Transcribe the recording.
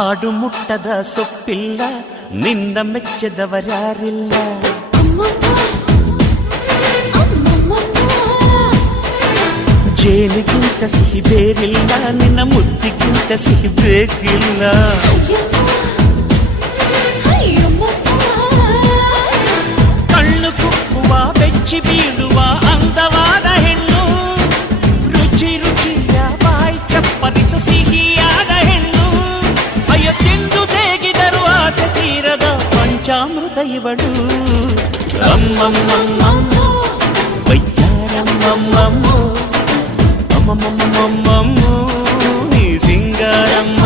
ಹಾಡು ಮುಟ್ಟದ ಸೊಪ್ಪಿಲ್ಲ, ನಿನ್ನ ಮೆಚ್ಚದವರ್ಯಾರಿಲ್ಲ. ಜೇನಿಗಿಂತ ಸಿಹಿ ಬೇರಿಲ್ಲ, ನಿನ್ನ ಮುದ್ದಿಗಿಂತ ಸಿಹಿ ಬೇಕಿಲ್ಲ. ಕಣ್ಣು ಕುಕ್ಕುವ ಬೆಚ್ಚಿ ಬೀಳುವ ಅಂದವಾದ ಹೆಣ್ಣು, ರುಚಿ ರುಚಿಯ ಬಾಯಿ ಚಪ್ಪರಿಸ ಸಿಹಿಯಾದ ಹೆಣ್ಣು. ಅಯ್ಯೋ ತಿಂದು ಬೇಗಿದರು ಆಸೆ ತೀರದ ಪಂಚಾಮೃತ ಇವಳು. ಅಮ್ಮಮ್ಮಮ್ಮಮ್ಮೋ ವಯ್ಯಾರಮ್ಮಮ್ಮಮ್ಮೋ ಅಮ್ಮಮ್ಮಮ್ಮಮ್ಮೋ ನೀ ಸಿಂಗಾರಮ್ಮ.